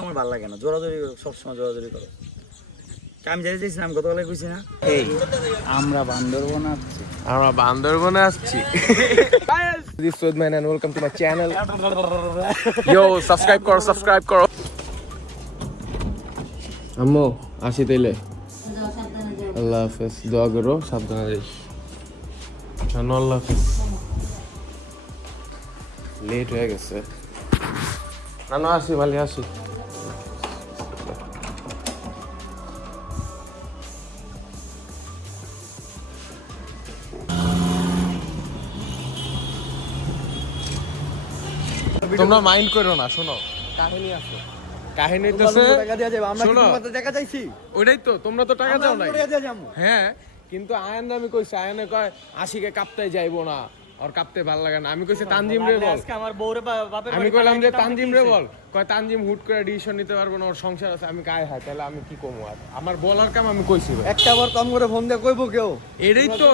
আমার ভালো লাগে না, জোরাজোরি সবসময় জোরাজোরি করো। আমি যাই চাইছি আমি গতকালে কইছি না, এই আমরা বান্দরবনে আসছি। This is man and welcome to my channel. Yo, subscribe করো. আম্মু আসি তাইলে। আল্লাহ হাফেজ, দোয়া করো, সাবধানে যাইস। আল্লাহ হাফেজ। লেট হয়ে গেছে। না আসি ভালো আসি। তোমরা মাইন্ড করো না, শোনো কাহিনী আছে। কাহিনী তো শোনো, টাকা চাইছি ওইটাই তো, তোমরা তো টাকা দাও নাই। হ্যাঁ, কিন্তু আয়ান আমি কইছি, আয়ানে কয় আশিকে কাপ্তাই যাইবো না, আর কাপ্তে ভালো লাগে না। আমি কইছি তানজিম রে বল, আমি কইলাম যে তানজিম রে বল, কয় তানজিম হুট করে ডিসিশন নিতে পারবো না, ওর সংসার আছে। আমি কায় হয় তাহলে আমি কি কমু? আর আমার বলার কাম আমি কইছি একটা বার কম করে ফোন দিয়ে কইবো কেউ? এটাই তো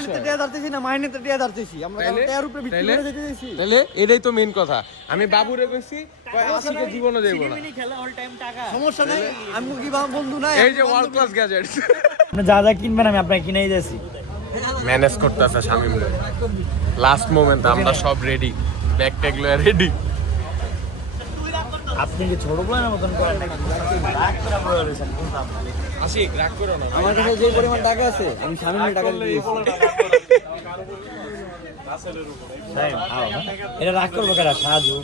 বিষয়। টিয়া ধরতেছি না, মাইনেতে টিয়া ধরতেছি আমরা, এর উপরে ভিত্তি করে যেতে দিছি। তাহলে এটাই তো মেইন কথা। আমি বাবুরে কইছি কয় আশিকে জীবনে যাইবো না, খেলা অল টাইম টাকা, সমস্যা নাই। আমি কি বন্ধু নাই? এই যে ওয়ার্ল্ড ক্লাস গ্যাজেট, আপনি যা যা কিনবেন আমি আপনাকে কিনেই দিয়েছি। ম্যানেজ করতেছে শামিম রে। লাস্ট মোমেন্ট, আমরা সব রেডি, ব্যাগ ট্যাগ লয়ে রেডি। আপনি কি ছোট প্ল্যানের মতন করেন নাকি? রাগ করে বলে রয়েছেন, বুঝলাম। আশিক রাগ করো না, আমার কাছে যে পরিমাণ টাকা আছে আমি শামিমের টাকা দিয়েছি। এটা রাগ করবো কেন? সাজু,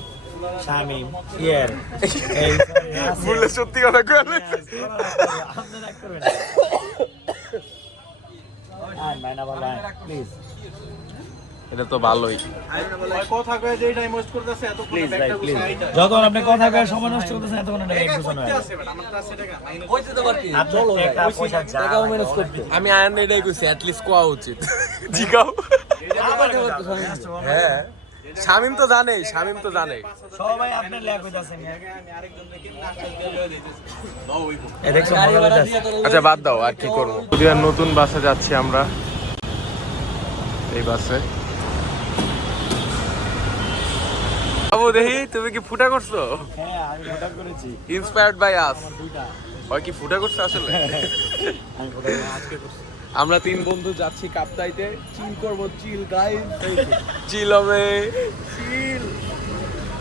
শামিম, ইয়ার এই বললে সত্যি কথা কই। আপনি রাগ করবেন না বাবা, প্লিজ। এটা তো ভালোই। কথা কয়ে যে টাইম ওয়েস্ট করতেছে এত কোন ব্যাগটা গুছাই না। যখন আপনি কথা কয়ে সময় নষ্ট করতেছেন এতক্ষণ এটা এক গুছানো হয়। আমার কাছে টাকা কইতে তো পারতি চলো টাকাও ম্যানেজ করতে। আমি আয়ন এটাই কইছি, অ্যাট লিস্ট কোয়া উচিত। জিগাও। হ্যাঁ, শামিম তো জানে, সবাই আপনার ল্যাগ হইতাছে। আমি আরেকজনকে কেমন আশ্বাস দিয়ে লয়ে দিতেছি। দাও হইবো। এ দেখছো মজা হইতাছে। আচ্ছা বাদ দাও, আর কি করব। যদিও নতুন বাসে যাচ্ছি আমরা, এই বাসে। বাবু দেখি তুমি কি ফুটা করছো? হ্যাঁ আমি ফুটা করেছি। Inspired by us. দুইটা ওই কি ফুটা করছে আসলে? আমি ফুটা আজকে করছি। আমরা 3 বন্ধু যাচ্ছি কাপ্তাইতে, চিল করব, চিল গাইস, চিল হবে, চিল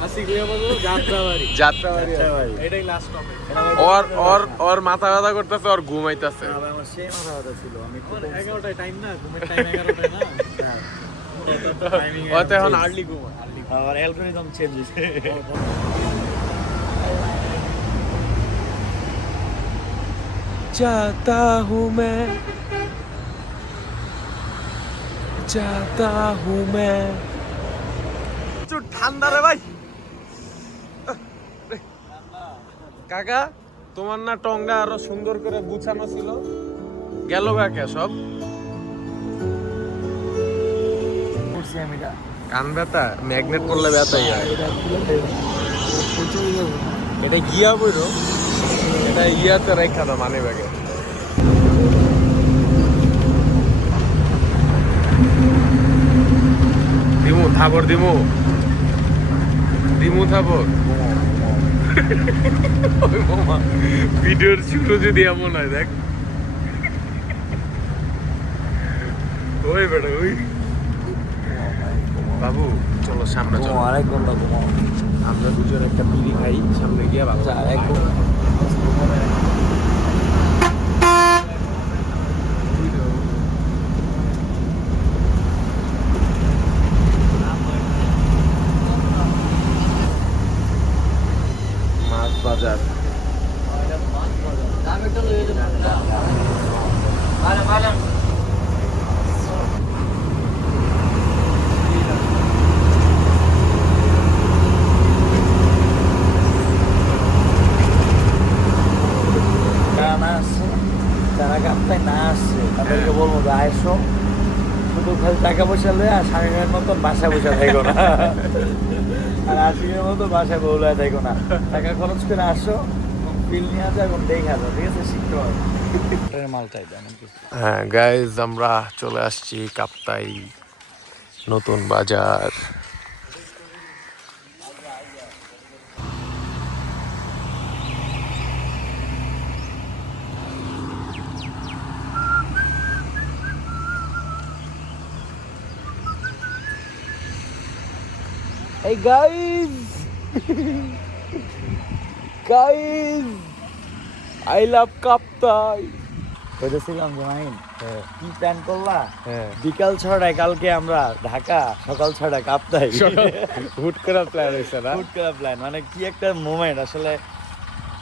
আসিকলে বলো যাত্রাবাড়ি। এটাই লাস্ট টপিক। ওর মাথা ব্যথা করতেছে, ওর ঘুম আইতাছে। আমার সেই মাথা ব্যথা ছিল। আমি 11টায় টাইম না, ঘুমের টাইম 11টায় না। ও তো এখন আর্লি ঘুম। আমার অ্যালগরিদম চেঞ্জ হইছে। जाता हूँ मैं, ঠান্ডা রে ভাই। কাকা তোমার না টংটা আরো সুন্দর করে গুছানো ছিল, গেল কাকে সব? কান ব্যথা, ম্যাগনেট করলে ব্যথাই হয়। এটা গিয়া বইরো, এটা ইয়াতে রেখা দাও মানে ব্যাগে। দিমু থাবর, দিমু থাবর। ওই মামা ভিডিওর শুরু যদি এমন হয়, দেখ ওই বেটা ওই। বাবু চলো সামনে চলো, আরেক ঘন্টা ঘুমাও। আমরা দুজন একটা বিড়ি খাই সামনে গিয়া। বাবু আরেক মাছ বাজার। যারা কাপ্তায় না আসছে তাদেরকে বলবো যে আসো, শুধু খালি টাকা পয়সা লয়ে আর সাগরের মতন বাসায় বসে থাকো না, আর আশিকের মতো বাসায় বউলায় থাকো না। টাকা খরচ করে আসো, বিল নিয়ে আসো এবং দেখা যাও, ঠিক আছে? শিখতে হবে মাল চাইবে এমন কিছু। হ্যাঁ গাইজ, আমরা চলে আসছি কাপ্তাই নতুন বাজার। Hey guys, I love Kaptai. বলেছিলাম যে মাইন কি প্ল্যান করলা? বিকাল 6টায় কালকে আমরা ঢাকা, সকাল 6টায় কাপ্তাই। হুট করে প্ল্যান হয়েছে না? হুট করে প্ল্যান, মানে কি একটা মোমেন্ট আসলে,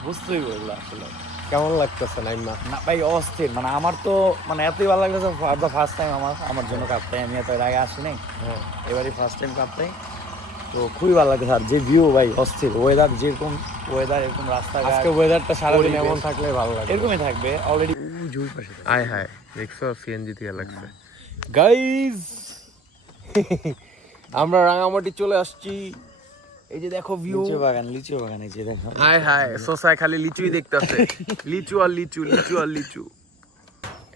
বুঝতেই পারলো আসলে কেমন লাগতেছে নাইমা? না ভাই অস্থির, মানে আমার তো মানে এতই ভালো লাগতেছে। ফার্স্ট টাইম আমার জন্য কাপ্তাই, আমি এত আগে আসি নাই, এবারই ফার্স্ট টাইম কাপ্তাই। তো খুবই ভালো লাগছে। আর যে ভিউ ভাই অস্থির, ওয়েদার যেরকম ওয়েদার, এরকম রাস্তাঘাট, আজকে ওয়েদারটা সারাদিন এমন থাকলে ভালো লাগে। এরকমই থাকবে অলরেডি। জুই পাশে আয় হায়, দেখছো সিএনজি দিয়ে লাগছে। গাইস, আমরা রাঙামাটি চলে আসছি। এই যে দেখো ভিউ, লিচু বাগান এই যে দেখো। হায় হায়, সোসায় খালি লিচুই দেখতেছে, লিচু আর লিচু, লিচু আর লিচু।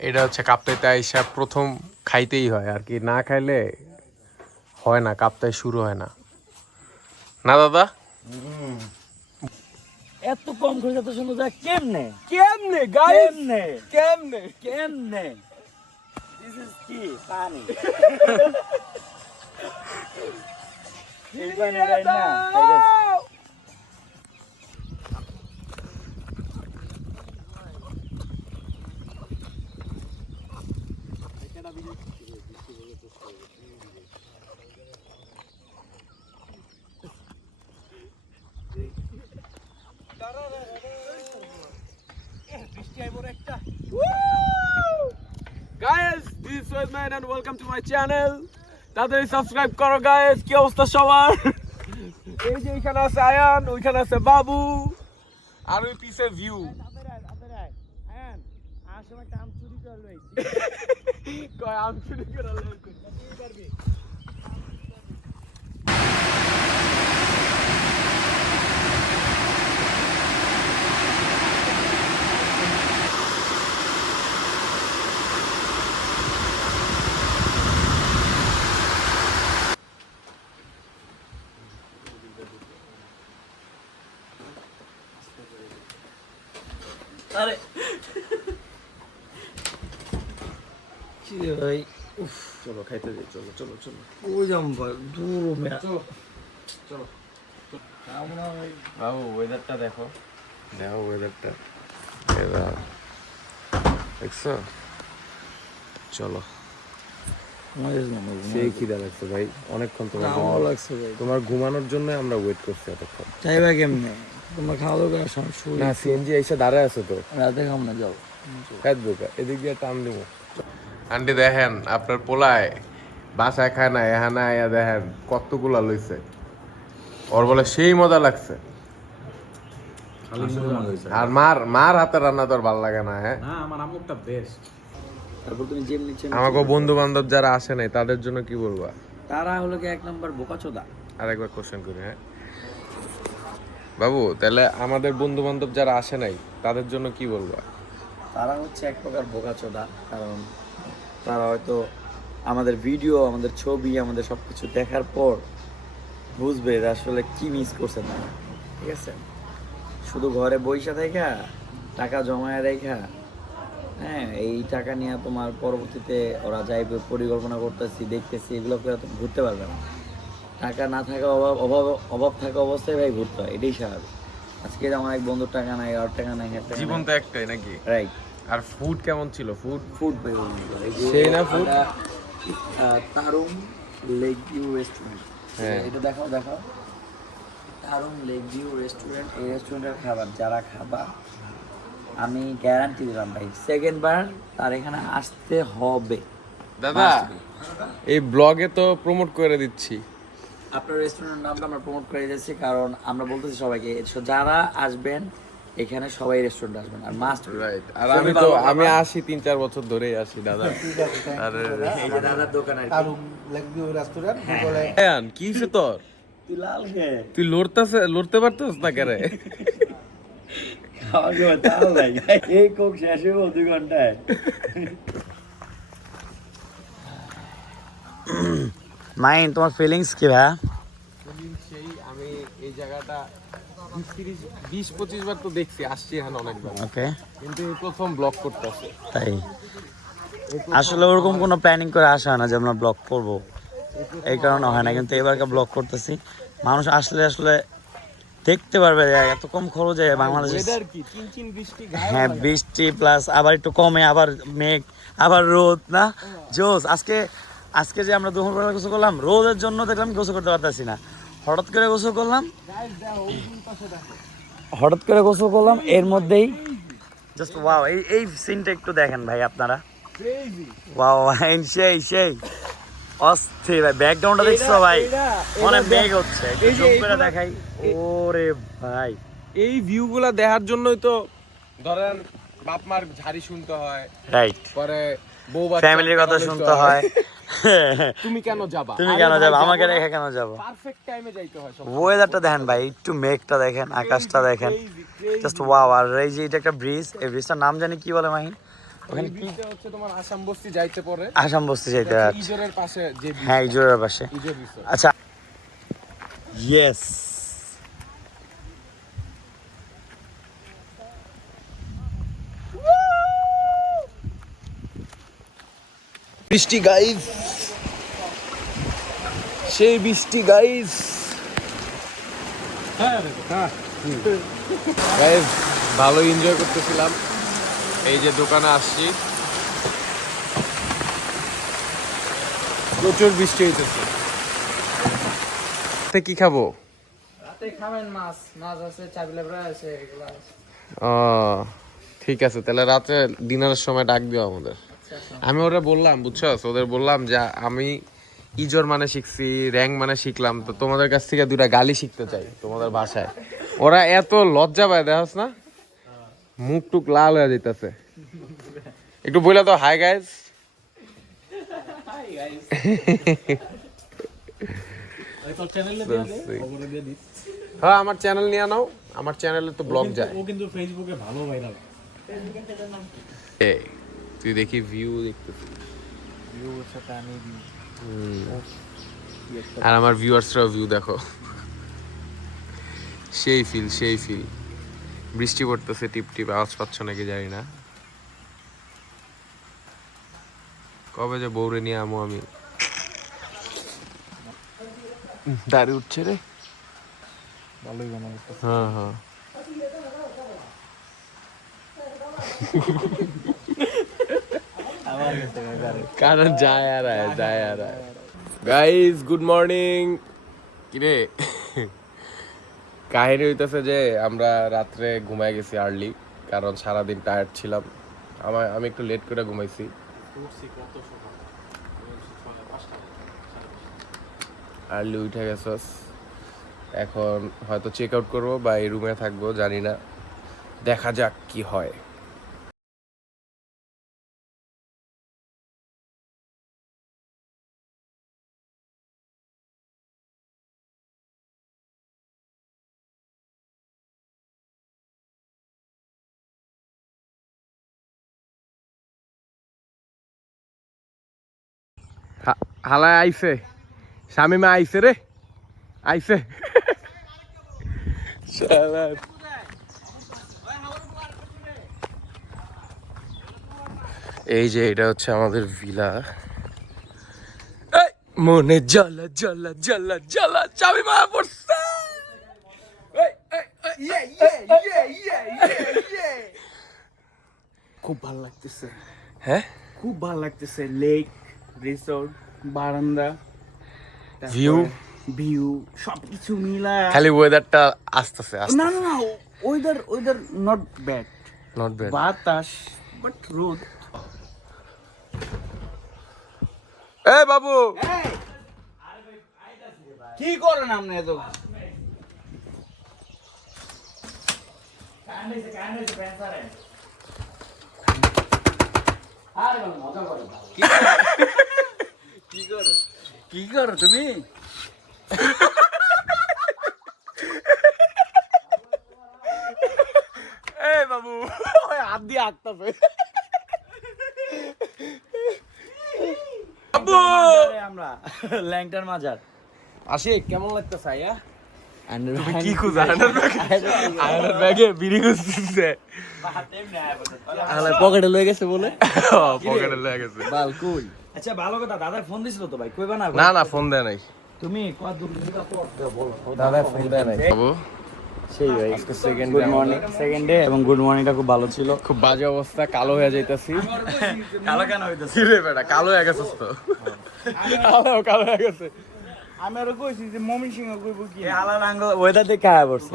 এটা হচ্ছে কাপ্তাইতে আইসা প্রথম খাইতেই হয় আর কি, না খাইলে হয় না, কাপ্তাই শুরু হয় না। না দাদা? এত কম খরচে এত সুন্দর জায়গা কেমনে? গাইস কেমনে? দিস ইজ কি পানি। এই পানি রাই না। Guys, this was man and welcome to my channel. তাড়াতাড়ি সাবস্ক্রাইব করো গাইস। কি অবস্থা সবার? এই যে এখানে আছে আয়ান, ওইখানে আছে বাবু, আর ওই পিছে ভিউ। কয় আম চুরি করে লই। আরে কি রে ভাই, উফ, চলো খাইতে যাই, চলো চলো চলো। ওই জাম্পার দূর মেয়া। চলো চলো বাবু, ওয়েদারটা দেখো, দেখো ওয়েদারটা, এবার দেখছো? চলো। সেই খিদা লাগছে ভাই, অনেকক্ষণ তোমার ঘুমানোর জন্য আমরা ওয়েট করছি এতক্ষণ। চাইবা কেমনে? তোমার খাওয়া দাওয়া করার সময় শুই না, সিএনজি এসে দাঁড়ায় আছে তো, রাতে খাম না, যাও। এদিক দিয়ে টান দিব। আন্টি দেখেন, আপনার পোলায় বাসায় খায় না, এখানে আয়া দেখেন কতগুলা লইছে। ওর বলে সেই মজা লাগছে। আর মার হাতে রান্না তো আর ভালো লাগে না। হ্যাঁ, আমার আম্মুরটা বেস্ট। তারপর তুমি যেমনি আমাকে বন্ধু বান্ধব যারা আসে নাই তাদের জন্য কি বলবা? তারা হলো কি 1 নম্বর বোকাচোদা। আরেকবার কোশ্চেন করি। হ্যাঁ বাবু, তাহলে আমাদের বন্ধু বান্ধব যারা আসে নাই তাদের জন্য কি বলবা? তারা হচ্ছে এক প্রকার বোকাচোদা, কারণ তারা হয়তো আমাদের ভিডিও, আমাদের ছবি, আমাদের সবকিছু দেখার পর বুঝবে যে আসলে কি মিস করছে তারা। ঠিক আছে, শুধু ঘরে বইসা থাকা, টাকা জমায় রেখা, হ্যাঁ, এই টাকা নিয়ে তোমার পরবর্তীতে ওরা যাইবে পরিকল্পনা করতেছি, দেখতেছি, এগুলো করে তুমি ঘুরতে পারবে না। টাকা না থাকা, অভাব থাকা অবস্থায় ভাই ঘুরতে হয়, এটাই স্বাভাবিক। আজকে আমার এক বন্ধুর টাকা নাই, আর টাকা নাই, জীবন তো একটাই নাকি? রাইট। আর ফুড কেমন ছিল? ফুড ভাই সেই না ফুড। তারুম লেক ভিউ রেস্টুরেন্ট, হ্যাঁ এটা দেখাও। তারুম লেক ভিউ রেস্টুরেন্ট, এই রেস্টুরেন্টের খাবার যারা খাবা, আমি গ্যারান্টি দিলাম ভাই, সেকেন্ড বার তার এখানে আসতে হবে। দাদা, এই ব্লগে তো প্রমোট করে দিচ্ছি, আপনার রেস্টুরেন্টের নামটা আমরা প্রমোট করে দিচ্ছি, কারণ আমরা বলতেছি সবাইকে যারা আসবেন এখানে সবাই রেস্টুরেন্ট আসবেন, আর মাস্ট রাইট। আর আমি আসি 3-4 বছর ধরেই আসি দাদা। আর এই যে দাদার দোকান আর তারুম লেক ভিউ রেস্টুরেন্ট বলে। আয়ান, কি হইছে তোর? তুই লাল খেয়ে তুই লড়তে পারতেছ না কেরে? খাওয়া যাবে তাও নাই, এই কোক শেষ হইব 2 ঘন্টায়। মাইন, তোমার ফিলিংস কি ভাই? সেই আমি এই জায়গাটা 20-25 বার তো দেখছি, আসছি এখানে অনেকবার, ওকে, কিন্তু এই প্রথম ব্লগ করতেছে। তাই আসলে ওরকম কোনো প্ল্যানিং করে আসা হয় না যে আমরা ব্লগ করব, এই কারণে হয় না, কিন্তু এবারকে ব্লগ করতেছি। মানুষ আসলে আসলে দেখতে পারবে যে এত কম খরচে বাংলাদেশে। ওয়েদার কি চিনচিন বৃষ্টি হ্যাঁ, বৃষ্টি প্লাস আবার একটু কমে, আবার মেঘ, আবার রোদ, না জোস। আজকে যে আমরা দুপুরবেলা গোসল করলাম, রোদের জন্য দেখলাম গোসল করতে পারতেছি না, হঠাৎ করে গোসল করলাম, এর মধ্যেই জাস্ট ওয়াও। এই সিনটা একটু দেখেন ভাই আপনারা, ওয়াও সেই অস্থির ভাই। ব্যাকগ্রাউন্ডটা দেখছো ভাই, অনেক মেঘ হচ্ছে, একটু জুম করে দেখাই। ওরে ভাই, এই ভিউগুলা দেখার জন্যই তো ধরেন বাপ মার ঝাড়ি শুনতে হয়, রাইট, পরে বউ বাচ্চা ফ্যামিলির কথা শুনতে হয়। তুমি কেন যাবা, আমাকে রেখে কেন যাবো? পারফেক্ট টাইমে যাইতে হয় সব। ওয়েদারটা দেখেন ভাই, একটু মেঘটা দেখেন, আকাশটা দেখেন, জাস্ট ওয়াও। আর এই যে এটা একটা ব্রিজ, এই ব্রিজটার নাম জানি কি বলে মাহি? ওখানে ব্রিজটা হচ্ছে তোমার আসাম বস্তি যাইতে পরে, আসাম বস্তি যাইতে। ইজোরের পাশে যে bridge, হ্যাঁ, ইজোরের পাশে। ইজোর resort। আচ্ছা, ইয়েস। বৃষ্টি গাইস, সেই বৃষ্টি গাইস। গাইস ভালো এনজয় করতেছিলাম। এই যে দোকানে আসছি, প্রচুর বৃষ্টি হইতেছে। কি খাবো? রাতে খাবেন মাছ আছে, চাবিলা ফ্রাই আছে, এগুলো আছে। ও ঠিক আছে, তাহলে রাতে ডিনারের সময় ডাক দিও আমাদের। আমি ওরা বললাম, বুঝছো, ওদের বললাম যে আমি ইজোর মানে শিখছি, র্যাঙ্ক মানে শিখলাম, তো তোমাদের কাছ থেকে দুটা গালি শিখতে চাই তোমাদের ভাষায়। ওরা এত লজ্জা পায়, দেখাস না, মুখ টুক লাল হয়ে যেতেছে। একটু বলে তো হাই গাইস। হ্যাঁ, আমার চ্যানেল নিয়ে নাও, আমার চ্যানেলে তো ব্লগ যায়। ও কিন্তু ফেসবুকে ভালো ভাইরাল। তুই দেখি ভিউ দেখতেছিস, আর আমার ভিউয়ার্সরাও ভিউ দেখো। সেই ফিল। বৃষ্টি পড়তেছে টিপ টিপ, আওয়াজ পাচ্ছ নাকি জানি না। কবে যে বউরে নিয়ে আমো আমি। দাঁড়িয়ে উঠছে রে, ভালোই বানাবো। হ্যাঁ। কারণ যায় আর আয়। Guys good morning. কিরে, কাহিনী হইতেছে যে আমরা রাত্রে ঘুমাই গেছি আর্লি, কারণ সারাদিন টায়ার্ড ছিলাম। আমি একটু লেট করে ঘুমাইছি। আর্লি উঠে গেছস, এখন হয়তো চেক আউট করবো বা এই রুমে থাকবো, জানি না, দেখা যাক কি হয়। হালায় আইছে, শামিমা আইছে রে, আইছে। এই যে এটা হচ্ছে আমাদের ভিলা। মনে জ্বালা জ্বালা জ্বালা জ্বালা, শামিমা পড়ছে। খুব ভালো লাগতেছে, হ্যাঁ, খুব ভালো লাগতেছে। লেক, রিসোর্ট, বারান্দা, ভিউ সবকিছু মিলা। খালি ওয়েদারটা আসতেছে। না, ওয়েদার নট ব্যাড, বাতাস বাট রোদ। বাবু কি করেন আপনি এত? কি করো তুমি? বাবু হাত দিয়ে আঁকতেছে। আমরা ল্যাংটার মাজার আসি, কেমন লাগতেছে আয়া? তুমি কি খুঁজে আয়নার ব্যাগে বিড়ি খুঁজতেছে, পকেটে লয়ে গেছে বলে পকেটে লেগে গেছে। বাল কই? আচ্ছা ভালো কথা, দাদা ফোন দিছিল তো ভাই, কইবা না? না ফোন দেয় নাই। তুমি কত দূর পড়তে বলো দাদা ফোন দেয় নাই বাবু সেই ভাই আজকে second good morning second day এবং গুড মর্নিংটা খুব ভালো ছিল খুব বাজে অবস্থা কালো হয়ে যাইতাছি কালো কেন হইতেছে রে বেটা কালো হয়ে গেছিস তো কালো হয়ে গেছে আমি আরো কইছি যে মমিন সিং কইব কি এই হালা রাঙ্গ ওয়েদার দেখে আয়া পড়ছে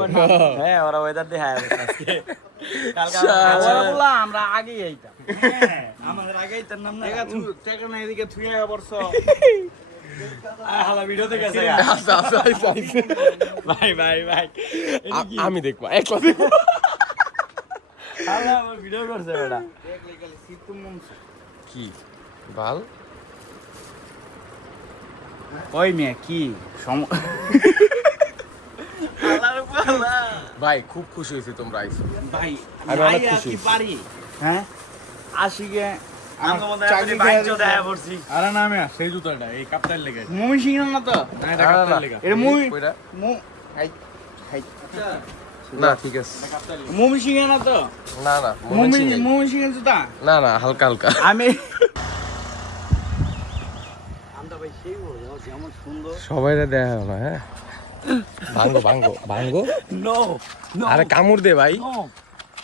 হ্যাঁ ওরা ওয়েদার দেখে আয়া পড়ছে আজকে কালকে ওরা বলা আমরা আগেই আইতাম আমাদের আগে তার নাম না টাকা না এদিকে থুই আগা পড়ছ হালা ভিডিও দেখে আছে আচ্ছা আচ্ছা আচ্ছা ভাই ভাই ভাই আমি দেখবো একলা দেখবো হালা আমার ভিডিও করছে বেটা দেখলে গেলে সিতু মমস কি বাল ওই মিয়া কি ভাই খুব খুশি হয়েছি তোমরা আইছো ভাই আমি অনেক আইয়া খুশি। কি পারি হ্যাঁ আশিকে চাকরি বাইচো দেয়া পড়ছি আরে না আমি সেই জুতাটা এই কাপটার লেগে মমিন সিং না তো না এটা কাপটার লেগে এটা মুই কইরা? হাই হাই না ঠিক আছে মমিন সিং না তো না না মমিন সিং এই। মমিন সিং জুতা না না হালকা হালকা আমি আমরা ভাই সেই বলবো যেমন সুন্দর সবাই দেখা হয় না হ্যাঁ ভাঙ্গো ভাঙ্গো ভাঙ্গো নো নো আরে কামড় দে ভাই নো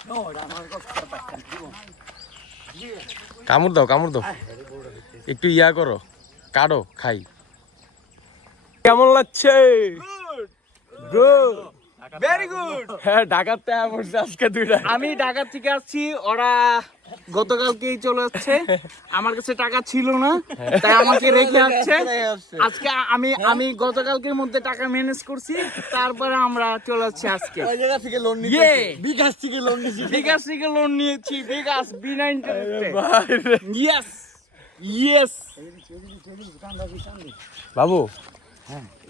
নো এটা আমার কথা পাচ্ছেন কামড় দাও একটু ইয়া করো কাটো খাই কেমন লাগছে গুড ভেরি গুড হ্যাঁ ঢাকাতে পড়ছে আজকে দুইটা আমি ঢাকা থেকে আসছি ওরা গতকালকেই চলে যাচ্ছে আমার কাছে টাকা ছিল না তাই আমাকে রেখে আসছে আজকে আমি গতকালকের মধ্যে টাকা ম্যানেজ করছি তারপরে আমরা চলে যাচ্ছি আজকে ওই জায়গা থেকে লোন ইয়ে বিকাশ থেকে লোন নিছি বিকাশ থেকে লোন নিয়েছি বিকাশ বিনা ইন্টারেস্টে ইয়েস ইয়েস বাবু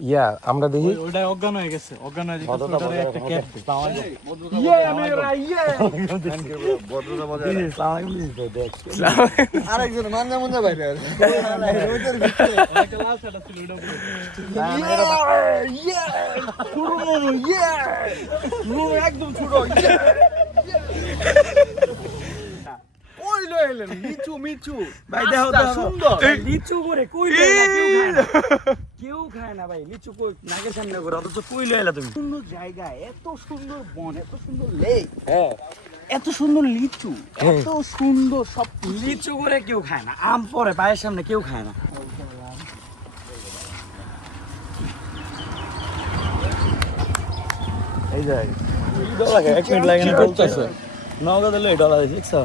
ইয়া আমরা দেখি ওটা অজ্ঞান হয়ে গেছে অজ্ঞান হয়ে গেছে ওটারে একটা ক্যাপ পাওয়া যায় ইয়ে মেরা ইয়ে আরেকজন মানজা মুঞ্জা ভাই একটা লাল শার্ট ছিল ওটা ছোট মোমো ইয়ে মোমো একদম ছোট ওই লইলেন মিচু মিচু ভাই দেখো আচ্ছা, সুন্দর লিচু করে কই লইলা কেউ খায় না ভাই লিচু কই নাকের সামনে করে অথচ কই লইলা তুমি সুন্দর জায়গা এত সুন্দর বন এত সুন্দর লেক হ্যাঁ এত সুন্দর লিচু এত সুন্দর সব লিচু করে কেউ খায় না আম পরে পায়ের সামনে কেউ খায় না এই যাই এক মিনিট লাগে না করতেছে নগদ দিলে ডলার দেখছো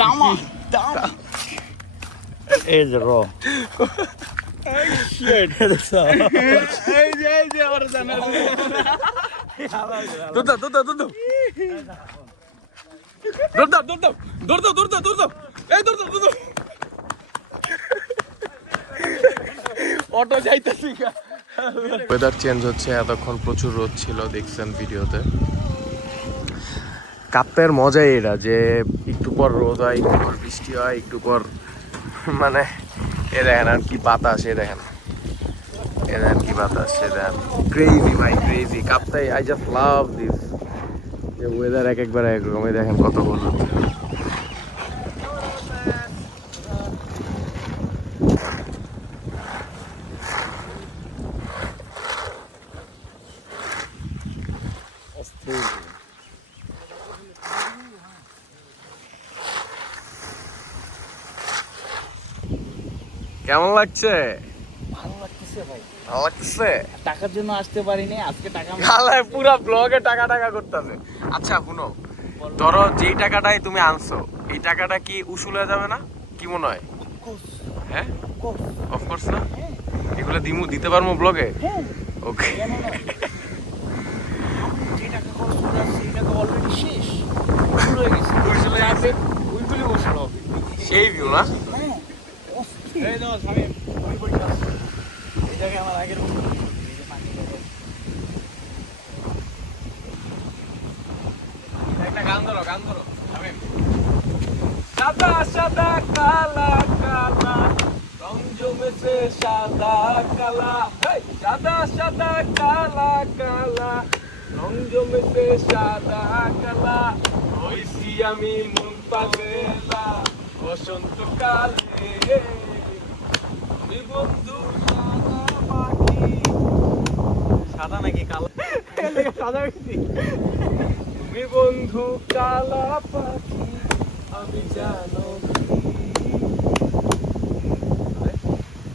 তামা তামা এই যে র দেখছো এই যে ওরা জানা দুধ এই দুধ অটো যাইতেছি ওয়েদার চেঞ্জ হচ্ছে এতক্ষণ প্রচুর রোদ ছিল দেখছেন ভিডিওতে কাপ্তের মজাই এটা যে একটু পর রোদ হয় একটু পর বৃষ্টি হয় একটু পর মানে এ দেখেন আর কি বাতাস এ দেখেন কি বাতাস সে দেখেন ক্রেজি ভাই crazy Kaptai I just love this যে ওয়েদার একবার একরকম এই দেখেন কত হলুদ কেমন লাগছে ভালো লাগতেছে ভাই ভালো লাগছে টাকার জন্য আসতে পারিনি আজকে টাকা খালায় পুরা ব্লগে টাকা করতেছে আচ্ছা শুনো ধরো যেই টাকাটাই তুমি আনছো এই টাকাটা কি উসুল হয়ে যাবে না কি মনে হয় হ্যাঁ অফকোর্স না এগুলো দিতে পারবো ব্লগে ওকে যে টাকা খরচ করে আসছে এই টাকা অলরেডি শেষ উসুল হয়ে গেছে উসুল হয়ে গেছে ওইগুলি উসুল হবে সেই ভিউ না হ্যাঁ অস্থির। এই দাও আমি ওই বইটা আছে এই জায়গায় আমার আগের বন্ধু একটা গান ধরো সাদা সাদা কালা কালা রং জমেছে সাদা কালা সাদা সাদা কালা কালা রং জমেছে সাদা কালা হইছি আমি মন পাগলা বসন্তকালে আমি বন্ধু সাদা পাখি নাকি কালো সাদা ব্যক্তি তুমি বন্ধু কালা পাখি আমি জানো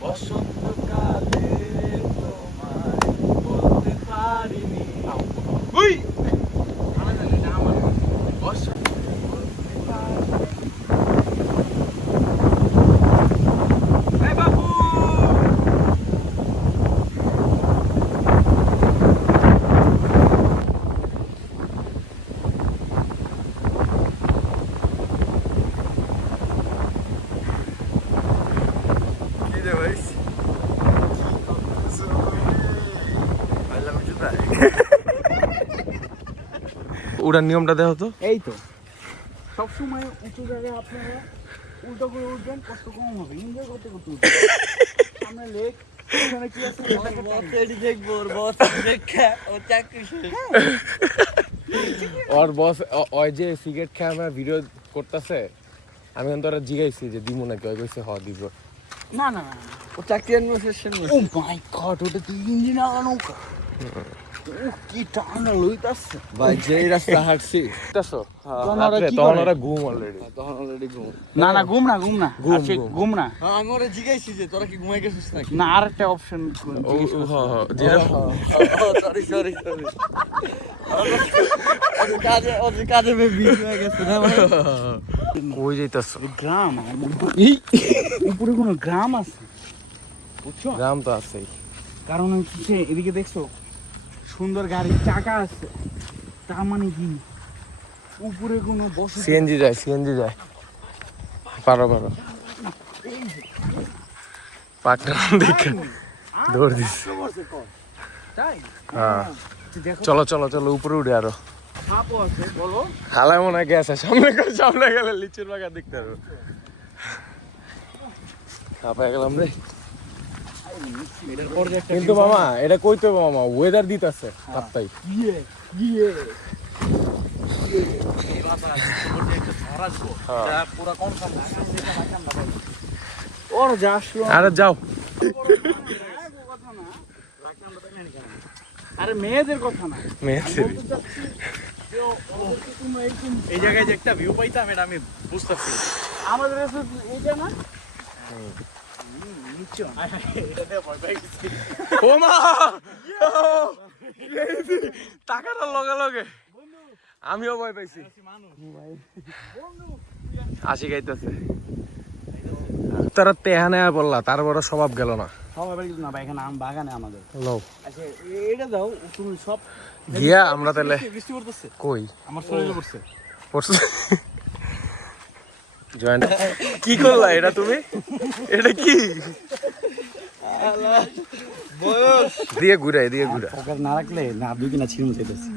বসন্তকালে তোমায় বলতে পারিনি উই উড়ার নিয়মটা দেখো তো। এই তো সবসময় উঁচু জায়গায় আপনারা উল্টো করে উঠবেন, কষ্ট কম হবে, এনজয় করতে করতে উঠবেন। আমরা লেক এখানে কি আছে দেখবো, ওর বস দেখা ও চাকরি শেষ। ওর বস ওই যে সিগারেট খেয়ে আমরা ভিডিও করতেছে, আমি কিন্তু ওরা জিগাইছি যে দিমু নাকি, ওই কইছে হ দিব। না না না, ও চাকরি অ্যাডমিনিস্ট্রেশন ও মাই গড, ওটা তো ইঞ্জিন আলানো নৌকা। ও কি টানা লইতাছে ভাই, যেই রাস্তা হাঁটছি দেখছো কি তখন করে? ওরা ঘুম অলরেডি। তখন অলরেডি ঘুম। না না, ঘুম না ঘুম না ঘুম, আশিক, ঘুম। ঘুম না আমি ওরা জিজ্ঞাসি যে তোরা কি ঘুমাই গেছিস নাকি? না, আরেকটা অপশন যেটা সরি সরি সরি, ওদের কাজে বিজি হয়ে গেছে না ভাই। কই যাইতাছো? গ্রাম উপরে কোনো গ্রাম আছে বুঝছো? গ্রাম তো আছেই। কারণ হচ্ছে এদিকে দেখছো সুন্দর গাড়ির চাকা আছে, তার মানে কি উপরে কোনো বসে সিএনজি যায়, সিএনজি যায়। পারো পারো পাকটা দেখে দৌড় দিস। তাই হ্যাঁ দেখো চলো চলো চলো উপরে উঠে আরো। সাপও আছে, বলো হালায় মনে হয় গেছে, সামনে গেলে লিচুর বাগান দেখতে পারবো। হাঁপায় গেলাম রে। কিন্তু মামা এটা কইতে হবে মামা, ওয়েদার দিতেছে কাপ্তাই। ইয়ে ইয়ে ওর যা আসলো। আরে যাও। আরে মেয়েদের কথা না, মেয়েদের এই জায়গায় যে একটা ভিউ পাইতাম এটা আমি বুঝতেছি। আমাদের কাছে এইটা না ও মা টাকাটা লগে লগে আমিও ভয় পাইছি। আসি গাইতেছে তারা তেহা নেয়া বললা, তারপরে স্বভাব গেল না। সবাই বাড়ি না ভাই, এখানে আম বাগানে আমাদের। লও আচ্ছা এটা দাও, তুমি সব গিয়া আমরা তাহলে বৃষ্টি পড়তেছে, কই আমার শরীরে পড়ছে। পড়ছে জয়েন্ট কি করলা এটা তুমি? এটা কি দিয়ে ঘুরাই দিয়ে ঘুরা পকেট না রাখলে না দুই কিনা ছিঁড়ে যেতেছে।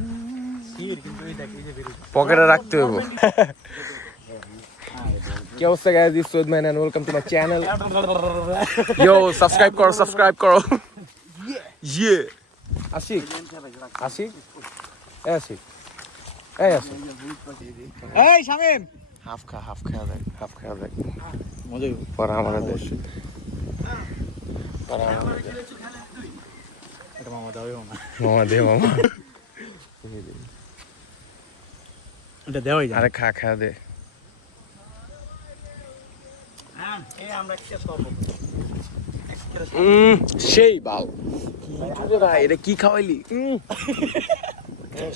পকেটে রাখতে হইব। কি অবস্থা guys, this is man and welcome to my channel. Yo subscribe করো ইয়ে আশিক আশিক এই আশিক এই আশিক এই শামিম, হাফ খা দেখ মজা পরে আমাকে দেশ পরে আমাকে দে। এটা মামা দাও না, মামা দে মামা। এটা দেওয়াই যায়। আরে খা দে। হ্যাঁ এই আমরা কি করব? সেই বাল কি ভাই, এটা কি খাওয়াইলি?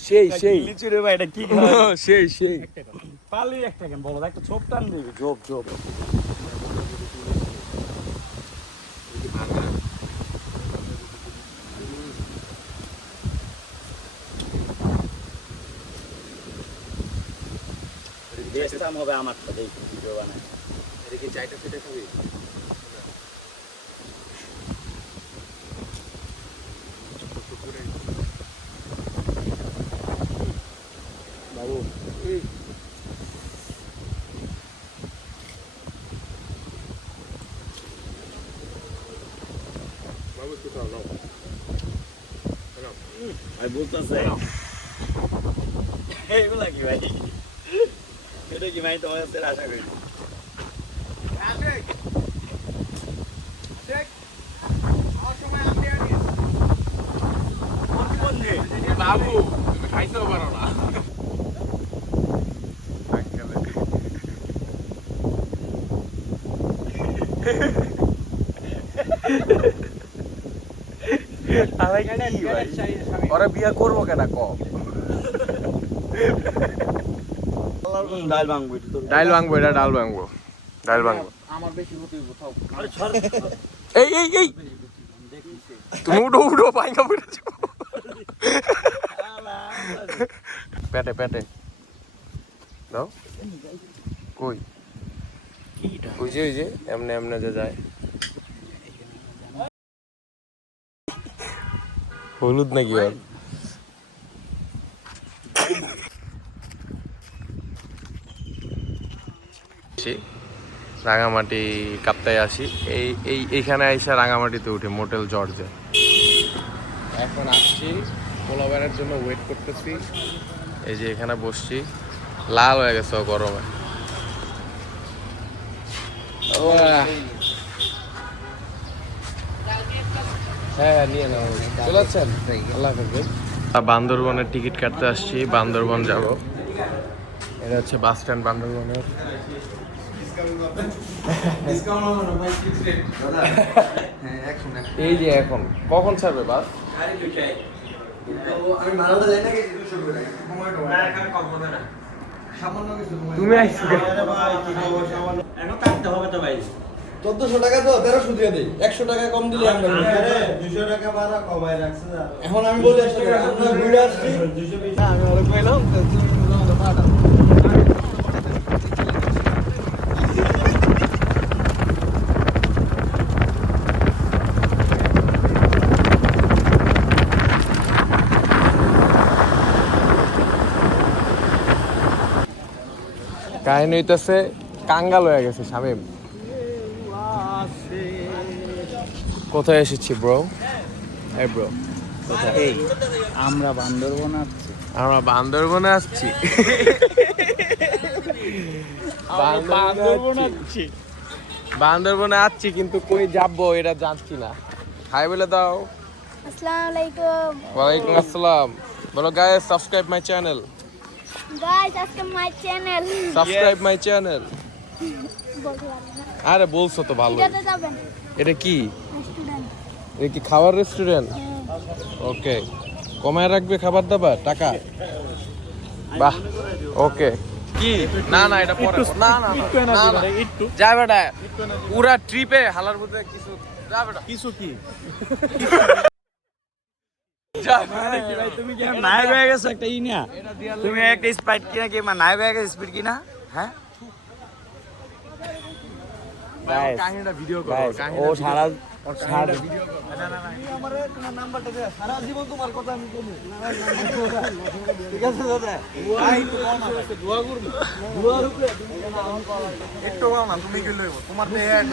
সেই লিচু রে ভাই, এটা কি সেই পালি একটা কেন বলো, একটা ছোপ টান দিবি, ঝোপ দেশটাম হবে আমার সাথে ভিডিও বানায়। এটা কি চাইটা সেটা খাবি? বাবু বাবু কি খাও নাও ভাই বলতেছে এইগুলা কি ভাই, এটা কি ভাই তোমার কাছে আশা করি। ওরা বিয়ে করবো কেন ক ডাল ভাঙবো ডাল ভাঙবো এটা ডাল ভাঙবো আমার বেশি হতে কোথাও এই এই এই তুমি উঠো উঠো ভাঙা পড়ে যাবো পেটে পেটে দাও কই ওই যে এমনে এমনে যে যায় হলুদ নাকি ওর রাঙামাটি কাপ্তায় আসি এইখানে আইসা রাঙামাটিতে উঠি মোটেল জর্জে এখন আসছি পোলাবারের জন্য ওয়েট করতেছি এই যে এখানে বসছি লাল হয়ে গেছে ও গরমে হ্যাঁ নিয়ে নাও চলে যাচ্ছেন আল্লাহ হাফেজ বান্দরবনের টিকিট কাটতে আসছি বান্দরবন যাব এটা হচ্ছে বাস স্ট্যান্ড বান্দরবনের এই যে এখন কখন ছাড়বে বাস তুমি আইছো 1400 টাকা তো 1300 দিয়ে দেই 100 টাকা কম দিলে আমরা 200 টাকা ভাড়া কমায় রাখছে এখন আমি বলি আমরা ঘুরে আসছি 220 আমি ওরে কইলাম তুমি আমাকে পাঠাও কাহিনী হইতেছে কাঙ্গাল হয়ে গেছে শামিম কোথায় এসেছি ব্রো এই ব্রো এই আমরা বান্দরবনে আসছি বান্দরবনে আসছি কিন্তু কই যাবো এটা জানছি না হাই বলে দাও আসসালামু আলাইকুম ওয়ালাইকুম আসসালাম বলো guys subscribe my channel guys আজকে my channel subscribe my channel বললাম আরে বলছো তো ভালো এটাতে যাবেন এটা কি স্টুডেন্ট এটা কি খাবার রেস্টুরেন্ট ওকে কমায় রাখবে খাবার দাবার টাকা বাহ ওকে কি না না এটা পরে না না না না যা বেটা পুরা ট্রিপে হালার মধ্যে কিছু যা বেটা কিছু কি তুমি কি নায়ক হয়ে গেছো একটা ইনা তুমি একটা স্পাইট কিনা কি নায়ক হয়ে গেছো স্পিড কিনা হ্যাঁ কাহিনীটা ভিডিও করো ও সারা আমারে তোমার নাম্বারটা দে সারা জীবন তোমার কথা আমি বলি ঠিক আছে দাদা ভাই তো দোয়া করব দোয়ার উপরে একটু গাও না তুমি কি লইব তোমার তে এক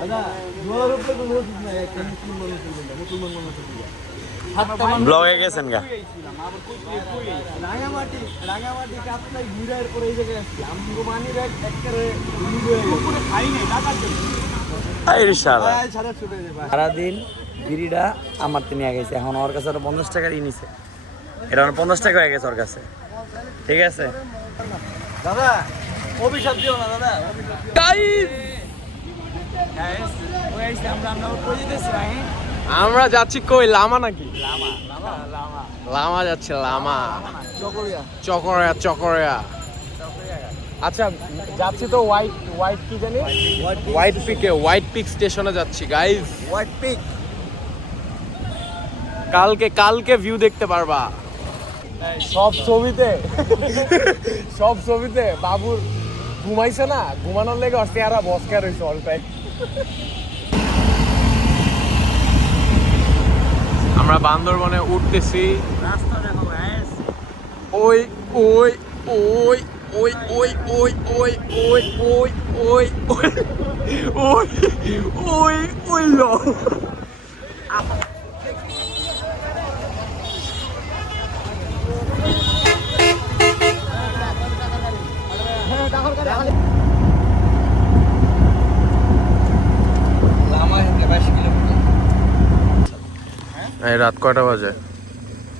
দাদা দোয়ার উপরে কোনো ওষুধ নাই একটা মুসলমান মানুষ ব্লগে গেছেন গা রাঙামাটি কাপড়াই ঘুরার পরে এই জায়গায় আসছি আমগো মানি ব্যাগ একেবারে পুরো খাই নাই টাকার জন্য সারা সারাদিন বিড়িটা আমার তিনি গেছে এখন ওর কাছে 50 টাকা দিয়ে নিছে এটা 50 টাকা হয়ে গেছে ওর কাছে ঠিক আছে দাদা অভিশাপ দিও না দাদা আমরা যাচ্ছি কই লামা নাকি লামা যাচ্ছে লামা চকরিয়া আচ্ছা যাচ্ছি তো হোয়াইট কি জানি হোয়াইট পিক স্টেশনে যাচ্ছি গাইস হোয়াইট পিক কালকে ভিউ দেখতে পারবা সব ছবিতে বাবুর ঘুমাইছে না ঘুমানোর লেগে ওর চেহারা বসকা রয়েছে অল টাইম আমরা বান্দরবনে উঠতেছি ওই ওই ওই ওই ওই ওই ওই ওই ওই ওই ওই ওই ওই লো এই রাত কয়টা বাজে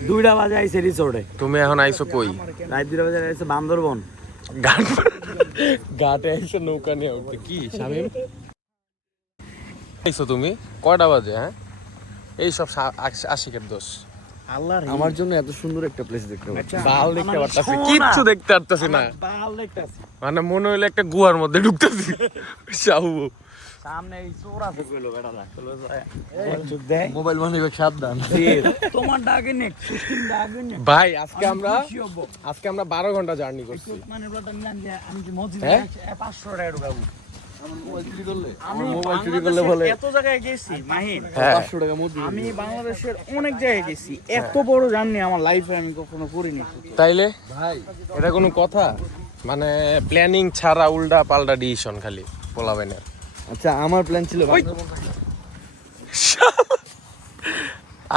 2টা বাজে আইছে রিসোর্টে তুমি এখন আইছো কই রাত 2টা বাজে আইছে বান্দরবন ঘাটে আইছো নৌকা নিয়ে উঠতে কি শামিম এইছো তুমি কয়টা বাজে? হ্যাঁ, এই সব আশিকের দোষ। আল্লাহর আমার জন্য এত সুন্দর একটা প্লেস দেখতে পাচ্ছি। বাল দেখতে পারতাছি, কিচ্ছু দেখতে পারতাছি না, বাল দেখতাছি মানে মনে হইলো একটা গুহার মধ্যে ঢুকতেছি। শাহু সামনে এই চোর আছে কইলো বেটারা চলো যায় মোবাইল বানাইবে সাবধান। তোমার ডাকে নে সিস্টেম ডাকে নে ভাই, আজকে আমরা 12 ঘন্টা জার্নি করছি। মানে ব্লাড আমি কি মসজিদে হ্যাঁ? 500 টাকা ঢুকাবো মোবাইল চুরি করলে আমি মোবাইল চুরি করলে বলে এত জায়গায় গেছি মাহিন, হ্যাঁ 500 টাকা মজুরি। আমি বাংলাদেশের অনেক জায়গায় গেছি, এত বড় জার্নি আমার লাইফে আমি কখনো করিনি। তাইলে ভাই এটা কোনো কথা? মানে প্ল্যানিং ছাড়া উল্টা পাল্টা ডিসিশন খালি পোলাবেনের। আচ্ছা, আমার প্ল্যান ছিল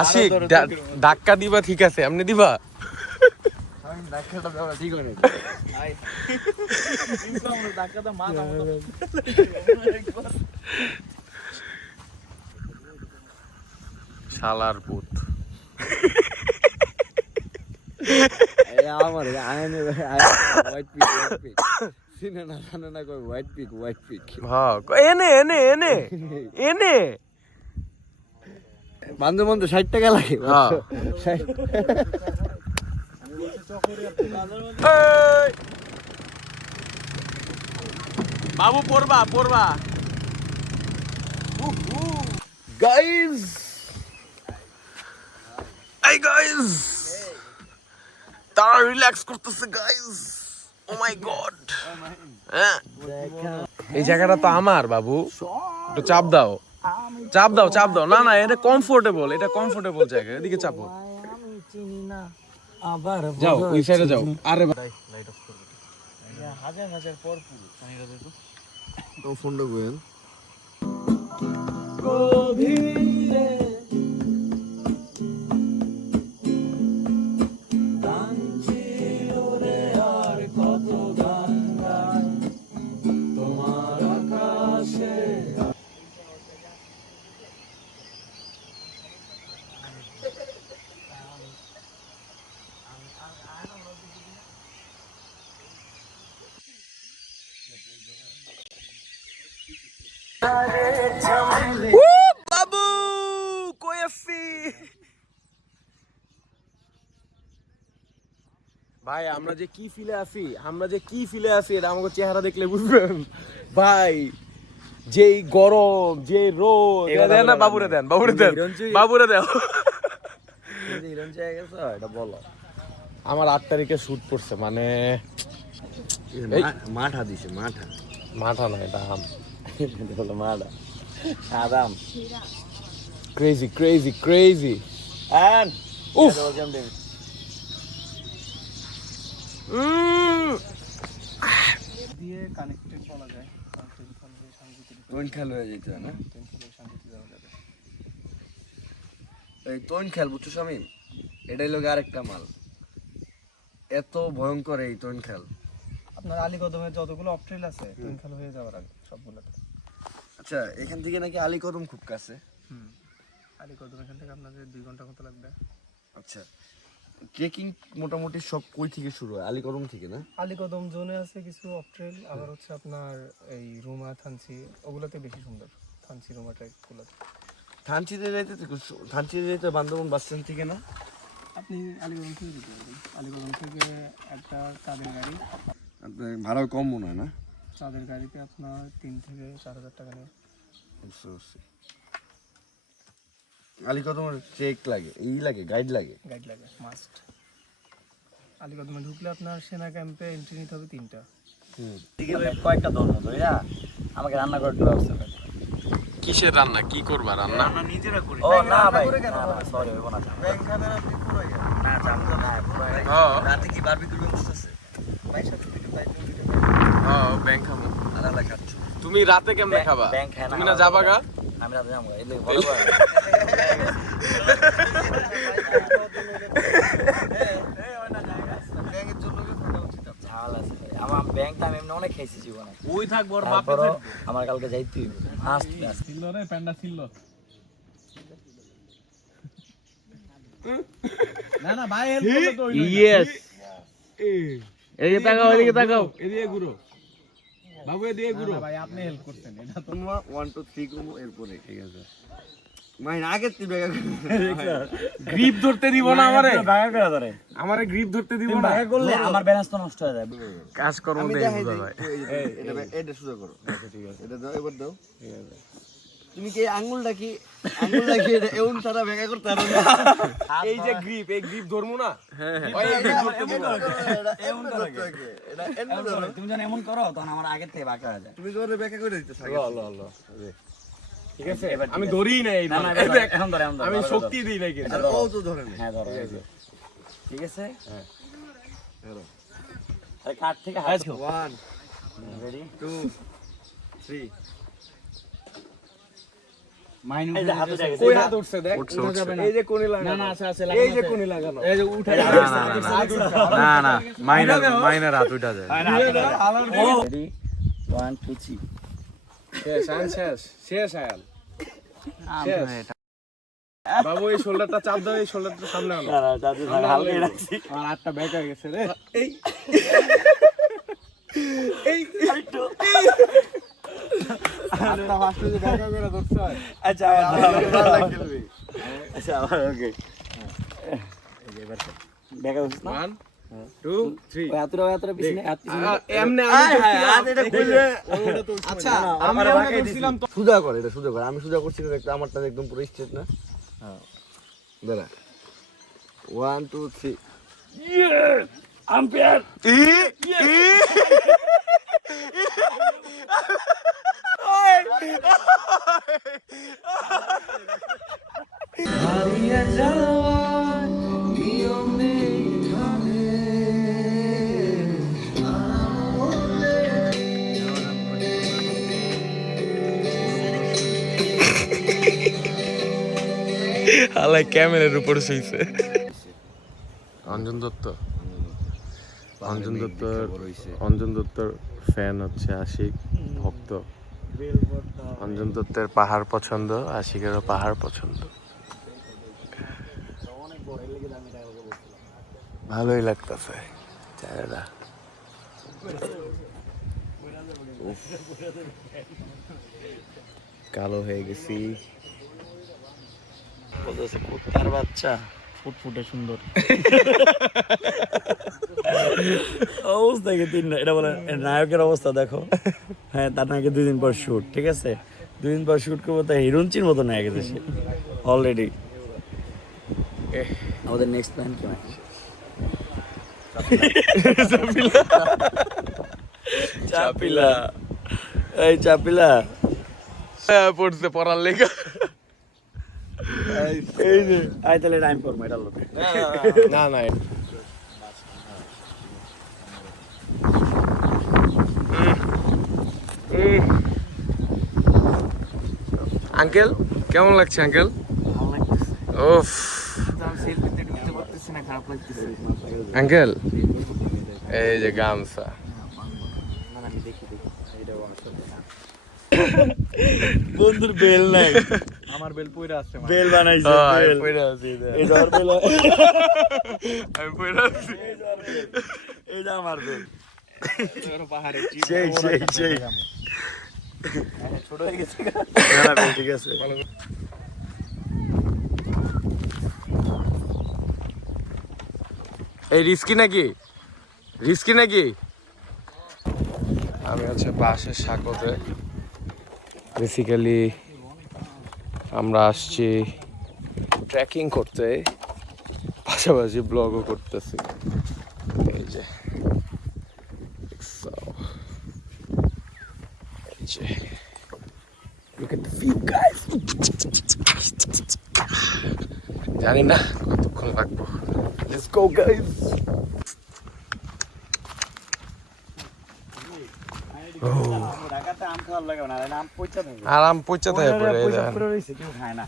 আশিক ধাক্কা দিবা, ঠিক আছে এমনি দিবা? আমি ধাক্কাটা দেওয়া ঠিক হয় না। শালার পুত। আমার আয়নে হোয়াইট পিক সিনে না জানে না কই হোয়াইট পিক হ্যাঁ, এনে এনে এনে এনে বান্ধব বন্ধু 60 টাকা লাগে। হ্যাঁ। 60 এই! বাবু পড়বা গাইস, এই গাইস, তারা রিল্যাক্স করতেছে গাইস। ও মাই গড, হ্যাঁ এই জায়গাটা তো আমার বাবু, একটু চাপ দাও। না না, এটা কমফোর্টেবল জায়গা, এদিকে চাপো। আমি চিনি না আবার যাও ওই সাইডে যাও। আরে ভাই হাজার পর তো ফোনটা কইন। বাবু কই আছি ভাই? আমরা যে কি ফিলে আছি এটা আমাকে চেহারা দেখলে বুঝবেন ভাই। যেই গরম, যে রোদ, দেন না বাবুরে দেন। হিরোইন চাই গেছো এটা বলো আমার 8 তারিখে শুট করছে, মানে মাঠা দিছে মাথা না, এটা আম। এটা হলো মাডা আদাম ক্রেজি এন্ড উফ। ওয়েলকাম টু দিয়ে কানেক্টেড বলা যায়, তোন খেল হয়ে যেত না। এই তোন খেল বুঝছো আমি, এটাই লোক আরেকটা মাল, এত ভয়ঙ্কর এই তোন খেল। আপনার আলীকদমের যতগুলো অপট্রেল আছে তিনখাল হয়ে যাওয়ার আগে সবগুলোতে। আচ্ছা, এখান থেকে নাকি আলীকদম খুব কাছে। আলীকদম এখান থেকে আপনাদের 2 ঘন্টা মতো লাগবে। আচ্ছা, ট্রেকিং মোটামুটি সব কই থেকে শুরু হয়? আলীকদম থেকে না? আলীকদম জোনে আছে কিছু অপট্রেল, আবার হচ্ছে আপনার এই রুমা থানচি, ওগুলোতে বেশি সুন্দর। থানচি রুমা টাইপগুলোতে থানচিতে যেতে বান্দরবান বাস স্ট্যান্ড থেকে না? আপনি আলীকদম থেকে দিতে পারেন। আলীকদম থেকে একটা তাদের গাড়ি, আপনার ভাড়া কম মনে হয় না? তাদের গাড়িতে আপনার 3 থেকে 4,000 টাকা নেয়। আলীকদমের চেক লাগে, গাইড লাগে। গাইড লাগে মাস্ট। আলীকদমে ঢুকলে আপনার সেনা ক্যাম্পে এন্ট্রি নিতে হবে 3টা। কয়েকটা ধর্ম ধরিয়া আমাকে রান্না করে দেওয়া হচ্ছে কিসের রান্না? কি করবা রান্না? আমরা নিজেরা করি। ও না ভাই সরি হইব না ব্যাংক খাবেন আপনি পুরো না জানো তো না হ্যাঁ রাতে কি বারবিকিউ বসতেছে? ভাই সাথে দিতে পাই দিতে হ্যাঁ, ব্যাংক খাবো। আলাদা খাচ্ছ? তুমি রাতে কেমনে খাবা? ব্যাংক খায় না তুমি না যাবা গা? আমি রাতে যাবো এই বড় বড় ব্যাংকের জন্য কি থাকা উচিত। ঝাল আছে আমার ব্যাংকটা আমি এমনি অনেক খাইছি জীবনে ওই থাকবো আর বাপে তারপরও থাকবো। আমার কালকে যাইতে হইব আসতে আসতে ছিল রে প্যান্ডা ছিল। না না ভাই হেল্প করলে তো হইলো। ইয়েস এদিকে তাকাও এদিকে ঘুরো। বাবু এ দিয়ে ঘুরো ভাই আপনি হেল্প করতেন এটা তো 1 2 3 করবো এরপরে ঠিক আছে মাইন আগে তুই বেগা গ্রিপ ধরতে দিব না আমারে ভাগা করে ধরে আমারে গ্রিপ ধরতে দিব না ভাগা করলে আমার ব্যালেন্স তো নষ্ট হয়ে যায় কাজ করব আমি দেই দেখাই বুঝা দিই যায় এটা সোজা করো আচ্ছা ঠিক আছে এটা দাও এবার দাও ঠিক আছে তুমি কি আঙ্গুলটা কি এটা এমন সারা বেগা করতে পারো না এই যে গ্রিপ এই গ্রিপ ধরমু না এমন করতে এটা এমন ধরো তুমি যখন এমন করো তখন আমার আগের থেকে বাঁকা হয়ে যায় তুমি করে বেগা করে দিতে ল ঠিক আছে আমি ধরি না এই এখন ধরে আমি শক্তি দিই নাই কিন্তু আর ও তো ধরে না হ্যাঁ ধরো ঠিক আছে হ্যাঁ আরে কাট থেকে হাত 1 রেডি 2 3 মাইনুস এই যে হাতে জায়গা কই হাত উঠছে দেখ উঠা যাবে না এই যে কোণে লাগানো না না আছে আছে এই যে কোণে লাগানো এই যে উঠে না না মাইনার হাত উঠা যায় রেডি 1 2 3 শেষ আয়াল বাবু এই শোল্ডারটা চাপ দাও এই শোল্ডারটা সামনে আনো না না দাদু হালকা রাখছি আমার হাতটা ব্যাক হয়ে গেছে রে হাতটা ফাস্টে যে ব্যাক করে ধরছ আচ্ছা আচ্ছা আবার ওকে এই যে এবার দেখা উচিত না 1 2 3 ওই হাতুরা পিছনে হাত পিছনে এমনে আমি হাত এটা কইলে আচ্ছা আমি এমনে করছিলাম তো সোজা কর এটা সোজা কর আমি সোজা করছি না দেখতে আমারটা একদম পুরো স্ট্রেট না হ্যাঁ দাঁড়া 1 2 3 আম্পায়ার আলাই ক্যামেরার উপর শুইছে অঞ্জন দত্ত অঞ্জন দত্তর ফ্যান হচ্ছে আশিক ভক্ত অঞ্জন দত্তের পাহাড় পছন্দ আশিকেরও পাহাড় পছন্দ ভালোই লাগতেছে জায়গাটা কালো হয়ে গেছি বলতেছে কুত্তার বাচ্চা ফুটফুটে সুন্দর অবস্থা কি তিন এটা বলে নায়কের অবস্থা দেখো হ্যাঁ তার নাকি 2 দিন পর শুট ঠিক আছে 2 দিন পর শুট করবো তাই হিরোইনচির মতো নায়ক এসেছে অলরেডি আমাদের নেক্সট প্ল্যান কি হয় চাপিলা এই চাপিলা পড়ছে পড়ার লেখা এই যে আই তাহলে টাইম করবো এটা লোকে না না আঙ্কেল কেমন লাগছে আঙ্কেল ওফ সেলফিতে ঢুকতে পারতেছি না খারাপ লাগতেছে আঙ্কেল এই যে গামছা বন্ধুর বেল নাই আমার বেল পয়রা আছে বেল বানাইছে বেল এই ধর বেল আমি পয়রা আছি এই যে আমার বেল পাহাড়ে সেই ছোট হয়ে গেছে না বেল ঠিক আছে এই রিস্কি নাকি আমি হচ্ছে বাসের সাকতে বেসিক্যালি আমরা আসছি ট্রেকিং করতে পাশাপাশি ব্লগও করতেছি এই যে look at the view guys জানি না কতক্ষণ লাগবো let's go guys ঢাকাতে আম খাওয়ার লাগে না আম পয়চা থাকে আরাম পৌঁছাতে হবে পরে পুরো রইছে কেউ খায় না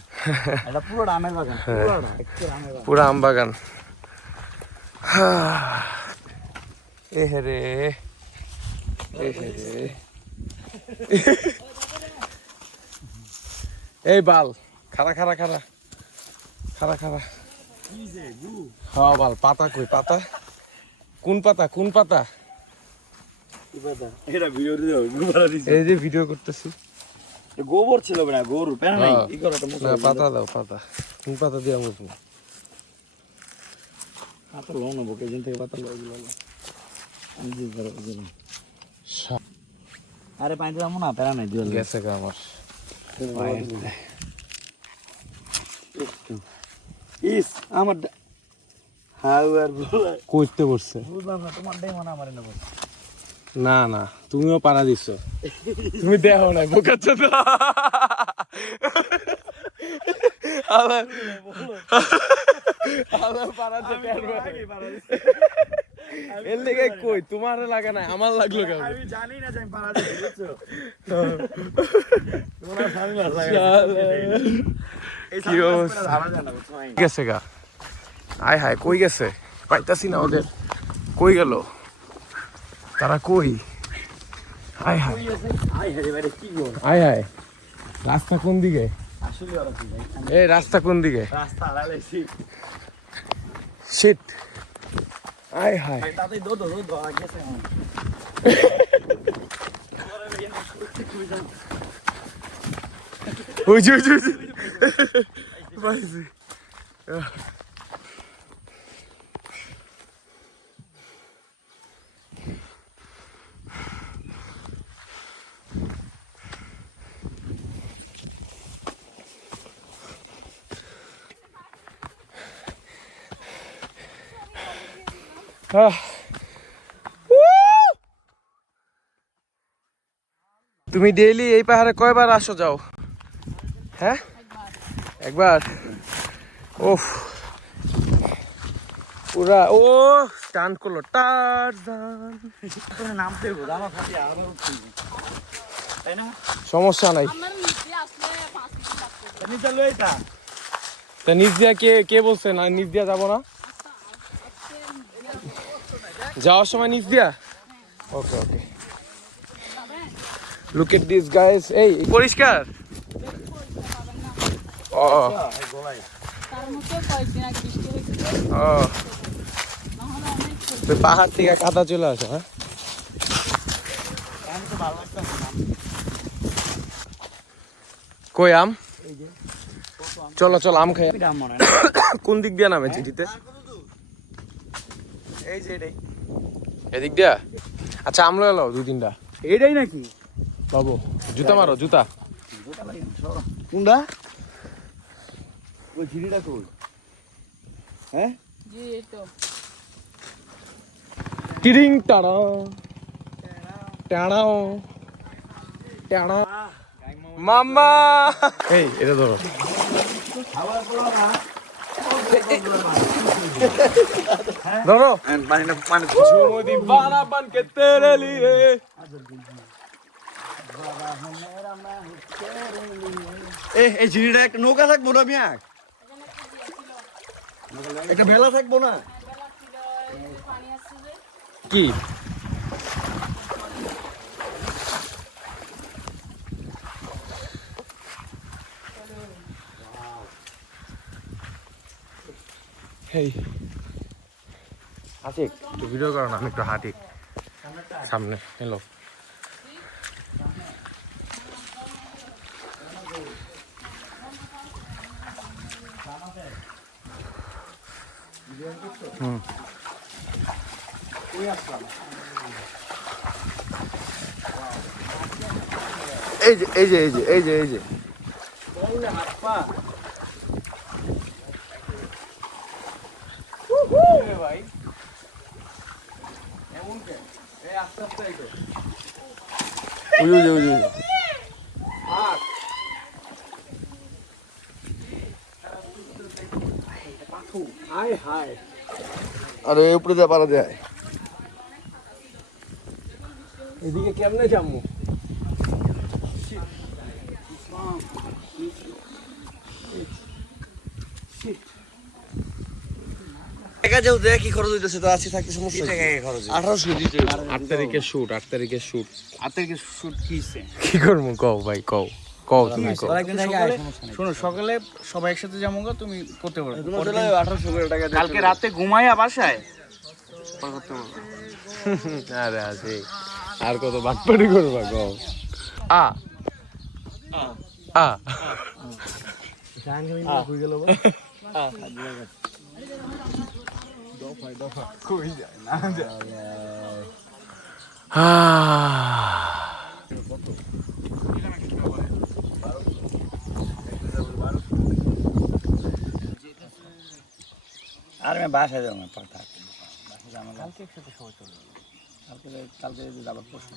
এটা পুরো আমের বাগান পুরোটা একটু আমের বাগান পুরা আম বাগান এ রে এই বাল খারা হ্যাঁ বাল পাতা কই পাতা কোন পাতা এটা ভিডিও দিও গোবর দিছে এই যে ভিডিও করতেছি। গোবর ছিল না গরু প্যান নাই হ্যাঁ। কি করো তো না পাতা দাও, পাতা তুমি পাতা দিয়ে মুছবো। পাতা লো না বকে দিন থেকে পাতা লো এগুলো আমি দি ধরো দিলাম আরে পানি দাও না প্যান নাই দিও গেছে গা আমার ইস আমার হাউ আর কইতে বসছে। বুঝলাম না তোমার দেই মনে আমারে নেব না না তুমিও পাড়া দিছ, তুমি দেখো নাই বোকাচ্ছ তো। আবার আবার পাড়াতে এর লেগে কই তোমার লাগে না আমার লাগলো কেন? আমি জানি না যে আমি পারা দিই বুঝছো তোমার জানি না এই কি অবস্থা? ধরা যায় না বুঝছো গেছে গা, আয় হায় কই গেছে পাইতাছি না ওদের, কই গেল তারা কই? আয় হায় আই হেরে বাইরে কি গো আয় হায়, রাস্তা কোন দিকে? আসলে ওরা কি ভাই এই রাস্তা কোন দিকে? রাস্তা হারাইছি শিট, আয় হায় ভাই তাতেই দো গেছে এখন ওই যে পাইছি। তুমি ডেইলি এই পাহাড়ে কয়বার আসো যাও? হ্যাঁ একবার। ওফ পুরা ও টান করলো টারজান। তুমি নামতে গো আমার সাথে আবার উঠছি তাই না সমস্যা নাই। তুমি চলো এটা তা নিচ দিয়া কে বলছে না নিচ দিয়া যাবো না? যাওয়ার সময় নিচ দিয়া? Okay okay. Look at this guys. এই পরিষ্কার। ও ও তো পাহাড় থেকে কাদা চলে আসে। হ্যাঁ কই আম? চলো চলো আম খাই। কোন দিক দিয়া নামে চিঠিতে? এই যে এটাই এদিক দিয়া? আচ্ছা আমলো এলো 2-3টা। এইটাই নাকি বাবু জুতা মারো, জুতা। কোনটা ওই ঝিরিটা কই হ্যাঁ টিডিং টাড়া টাড়াও টাড়া মাম্মা। এই এটা ধরো। ধরো পানি ঝুমুদি বানা বান কে তেরে লিয়ে। এই ঝিরিটা একটা নৌকা থাকবো না মিয়া, একটা ভেলা থাকবো না? কি হেই আতিক একটু ভিডিও করো না, আমি একটু হাঁটি সামনে। হ্যালো এই যে এই যে এই যে এই যে এই যে আরে উপরে যা পারা যায়। এদিকে কেমনে যাবো? টাকা যেও দেখ কি খরচ হইতেছে, তো আসি থাকতে সমস্যা কি? 1800 দিতে 8 তারিখে শুট, 8 তারিখে শুট। আতেকে শুট কিছে কি করবো কও ভাই, কও কও তুমি কও। কয়েকদিন থেকে শোনো সকালে সবাই একসাথে যাবো গো, তুমি করতে পারো তোমার চলে 1800 করে টাকা দিয়ে কালকে রাতে ঘুমাইয়া বাসায় পরে করতে পারবো আরে আছে আর কত বাটপাটি করবা কও আ আ আর আমি বাসায় যাবো না পাঠা বাসায় যাবো কালকে একসাথে সবাই চলবে কালকে যাবার প্রশ্ন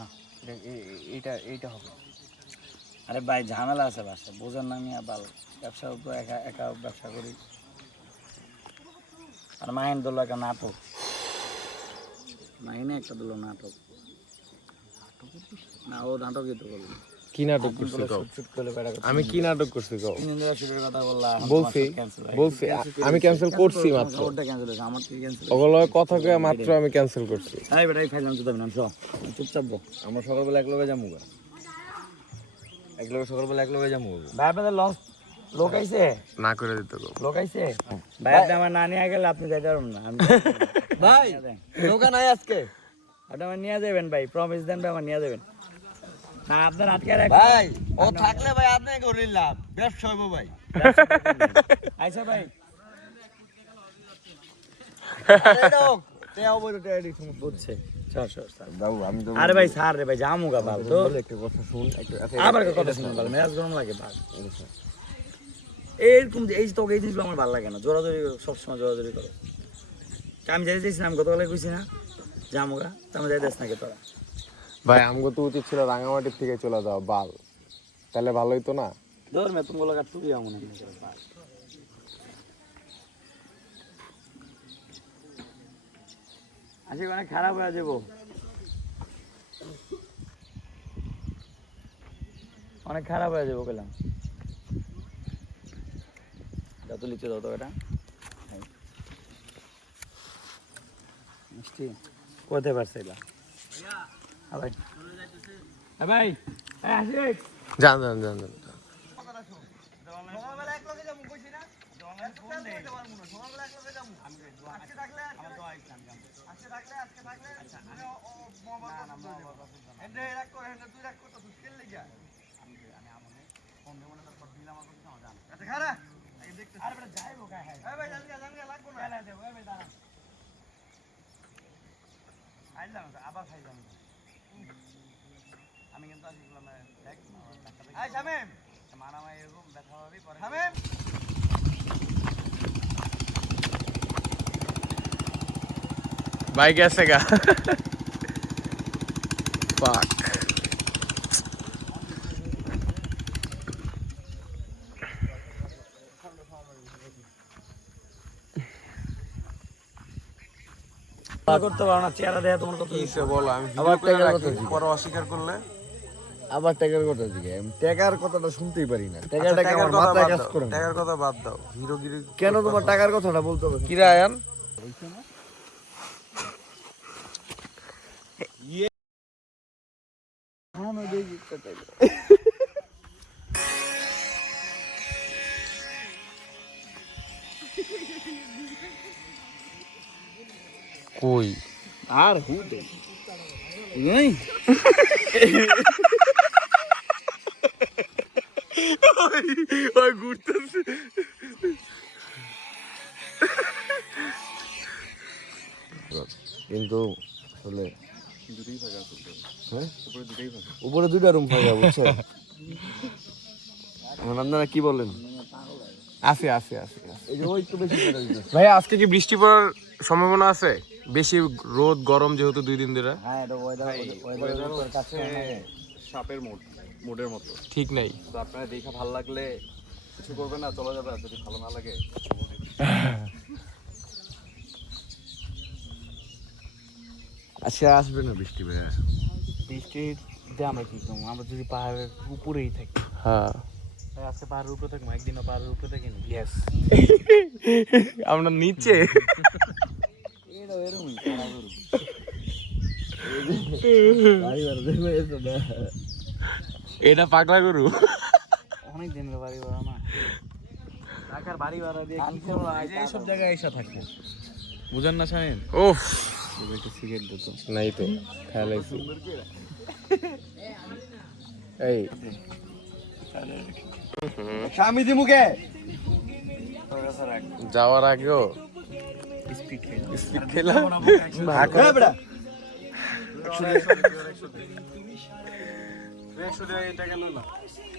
না এইটা হবে আরে ভাই ঝামেলা আছে বাসায় বোঝেন না আমি আবার ব্যবসার উপর একা একা ব্যবসা করি আর মাইন দিল একটা নাটক মাইনে একটা দিল নাটক না ও নাটকই তো বললো কি নাটক করছিস কও শুট করে বেড়া আমি কি নাটক করছি কও 3 দিন ধরে শুটের কথা বললাম বলছি আমি ক্যান্সেল করছি মাত্র ওটা ক্যান্সেল হয়েছে আমার কি ক্যান্সেল ওগুলো কথা কয়ে মাত্র আমি ক্যান্সেল করছি এই বেটা এই ফাইলাম তো দেবেন চুপচাপ বো আমরা সকালবেলা এক লগে যাবো সকালবেলা এক লগে যাবো ভাই আপনাদের লঞ্চ লোক আইছে না করে দিতে কও লোক আইছে ভাই আপনি আমার না নিয়ে গেলে আপনি যাইতে পারবেন না ভাই নৌকা নাই আজকে আপনি আমার নিয়ে যাবেন ভাই প্রমিস দেন ভাই আমার নিয়ে যাবেন না আপনার আটকে রাখ ভাই ও থাকলে ভাই আপনি করে লাভ ব্যবসা হইব ভাই আইসা ভাই বুঝছে আরে ভাই স্যার রে ভাই জামুগা বাল তো একটা কথা শুন আবার একটা কথা শুনুন ভালো মেজাজ গরম লাগে ভাই এইরকম যে এই তোকে এই জিনিসগুলো আমার ভালো লাগে না জোরাজোরি সবসময় জোরাজোরি করো আমি যাই চাইছিলাম গতকালে কইছি না জামুগা তো আমি যাই দেশ নাকি তোরা ভাই আমগো তো উচিত ছিল রাঙামাটির থেকে চলে যাওয়া বাল তাহলে ভালো হইতো না ধর মে তুমি লাগা তুই আমন আজকে অনেক খারাপ হয়ে যাবো অনেক খারাপ হয়ে যাবো গেলাম যত লিচে দাও তো এটা মিষ্টি কোথায় পারছে এটা ভাই ভাই আসিক জান জান জান জান আমি কিন্তু আসছিলাম দেখ মানামাই এরকম ব্যথা হবে পরে भाई कैसे का fuck করতে পারো না চেহারা দেয়া তোমার কত কিসে বলো আমি আবার টাকার কথা পরে অস্বীকার করলে আবার টাকার কথা জিজ্ঞে আমি টাকার কথাটা শুনতেই পারি না টাকাটাকে আমার মাথায় কাজ করে না। টাকার কথা বাদ দাও হিরোগিরি কেন তোমার টাকার কথাটা বলতে হবে কি রে আয়ান কই আর হুদে নাই ওই ঘুরতেছে কিন্তু আসলে হ্যাঁ উপরে দুইটা রুম ফাঁকা বুঝছো এখন আপনারা কি বলেন আছে আছে আছে এই যে ওই একটু বেশি করে দিতেছে। ভাই আজকে কি বৃষ্টি পড়ার সম্ভাবনা আছে বেশি রোদ গরম যেহেতু 2 দিন ধরে হ্যাঁ এটা ওয়েদার কাছে সাপের মোডের মতো ঠিক নাই তো আপনারা দেখে ভালো লাগলে কিছু করবে না চলে যাবে আর যদি ভালো না লাগে আচ্ছা আসবে না বৃষ্টি ভাই বৃষ্টির দামে কি কম আমরা যদি পাহাড়ের উপরেই থাকি হ্যাঁ আজকে পাহাড়ের উপরে থাকবো একদিনও পাহাড়ের উপরে থাকি না ইয়েস আমরা নিচে এটা পাগলা গরু অনেক দিন বাড়ি ভাড়া না ঢাকার বাড়ি ভাড়া দিয়ে কি করবো এইসব জায়গায় এসে থাকবো বুঝেন না শাহিন ওফ নাই তো খেলাইছি এই স্বামী দিমুকে যাওয়ার আগেও স্পিড খেলাম হ্যাঁ বেটা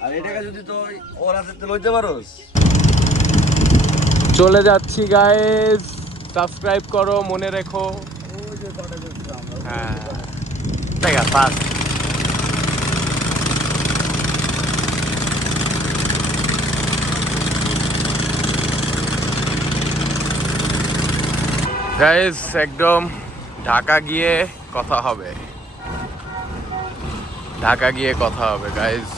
আর এই টাকা যদি তো ওর হাতে লইতে পারোস চলে যাচ্ছি গাইস সাবস্ক্রাইব করো মনে রেখো হ্যাঁ টাকা পাস গাইস একদম ঢাকা গিয়ে কথা হবে গাইস